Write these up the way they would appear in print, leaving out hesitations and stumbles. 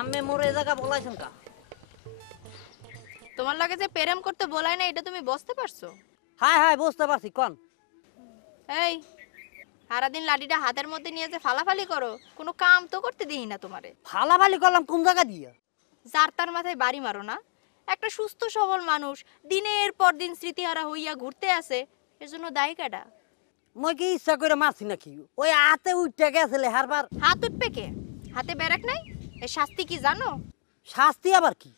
আম্মে মোর এই জায়গা বলাইছেন কা? তোমার লাগে যে প্রেম করতে বলাই না এটা তুমি বুঝতে পারছো? হাই হাই বুঝতে পারছি কোন। এই সারাদিন লাঠিটা হাতের মধ্যে নিয়ে যে ফালাফালি করো, কোনো কাম তো করতে দিই না তোমারে। ফালাফালি করলাম কোন জায়গা দিয়া? যার তার মাথায় বাড়ি মারো না। একটা সুস্থ সবল মানুষ দিনের পর দিন স্মৃতিহারা হইয়া ঘুরতে আসে, এর জন্য দায়ী কাটা? মই কি ইচ্ছা করে মারছি নাকি? ওই হাতে উঠতে গেছিলে হারবার। হাত উঠবে কে? হাতে ব্যারাক নাই? এর শাস্তি কি জানো? শাস্তি আবার কি?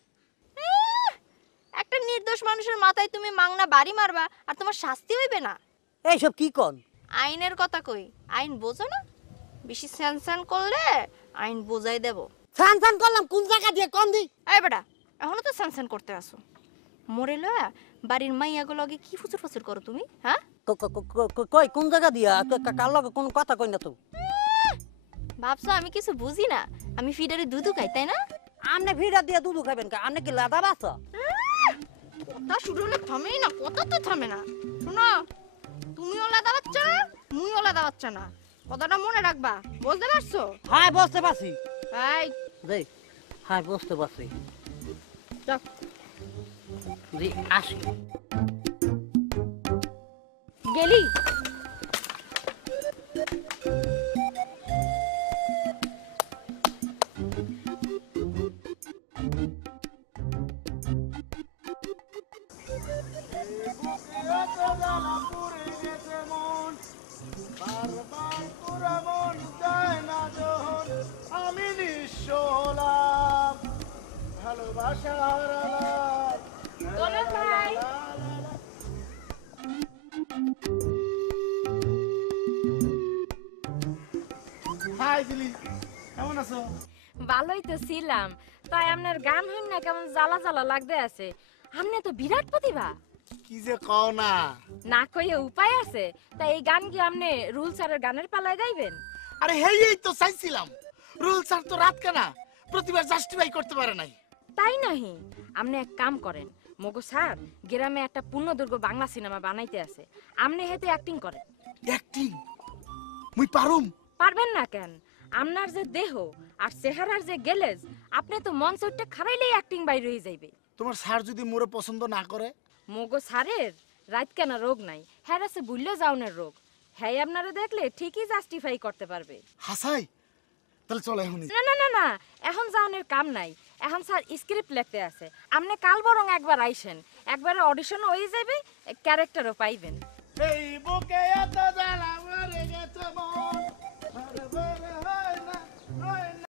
একটা নির্দোষ মানুষের মাথায় তুমি মাংনা বাড়ি মারবা আর তোমার শাস্তি হইবে না? এইসব কি কন? আইনের কথা কই, আইন বোঝো না? বেশি স্যানস্যান করলে আইন বোঝাই দেব। সান সান করলাম কোন জায়গা দিয়ে কোন দি? এই বেটা, এখনো তো স্যানস্যান করতে আসো। মরে লয়া বাড়ির মাইয়াগুলো আগে কি ফুচুর ফুচুর করো তুমি, হ্যাঁ? কই কোন জায়গা দিয়া? কার লগে কোন কথা কই না তো? ভাবছো আমি কিছু বুঝি না? আমি ফিডারে দুধু খাই, তাই না? আমনে ভিড়া দিয়া দুধ খাবেন কা? আমনে কি লাদা বাসা? কথা শুরু হলে থামেই না, কথা তো থামে না। শোনো, তুমিও লাদা বাচ্চা না, মুইও লাদা বাচ্চা না, কথাটা মনে রাখবা, বুঝতে পারছো? হাই বুঝতে পারছি। এই জি হাই বুঝতে পারছি। যাও। জি আসি। গেলি? আমি নিঃস্ব হলাম, ভালোবাসা হারালাম। বলো ভাই। হাই জিলি, কেমন আছো? ভালোই তো ছিলাম, তাই আপনার গান হইন না কেমন জ্বালা জ্বালা লাগতে আছে। আপনি তো বিরাট প্রতিভা। কি যে কও না। না কইয়ে উপায় আছে? তাই এই গান কি আপনি রুল স্যারের গানের পালায় গাইবেন? আরে এই তো চাইছিলাম, রুল স্যার তো রাত কেনা প্রতিবার জাস্টিফাই করতে পারে নাই। তাই নাহি, আপনি এক কাম করেন, মগো স্যার গ্রামে একটা পূর্ণদৈর্ঘ্য বাংলা সিনেমা বানাইতে আছে, আপনি হেতে অ্যাক্টিং করেন। অ্যাক্টিং মুই পারুম? পারবেন না কেন? আপনার যে দেহ আর চেহারার যে গেলেজ, আপনি তো মঞ্চ উঠতে খারাইলেই অ্যাক্টিং বাইর হয়ে যাইবে। তোমার স্যার যদি মোরে পছন্দ না করে? মগো স্যারের রাত কেনা রোগ নাই, হ্যাঁ আছে বুঝলে যাওনের রোগ। হ্যাঁ আপনারা দেখলে ঠিকই জাস্টিফাই করতে পারবে। হাসাই তাহলে চলো এখনই। না না না না, এখন যাওনের কাম নাই, এখন স্যার স্ক্রিপ্ট লিখতে আছে। আপনি কাল বরং একবার আইসেন, একবারে অডিশন হয়ে যাবে, ক্যারেক্টারও পাইবেন। এই বুকে এত জ্বালা মরে গেছে মন।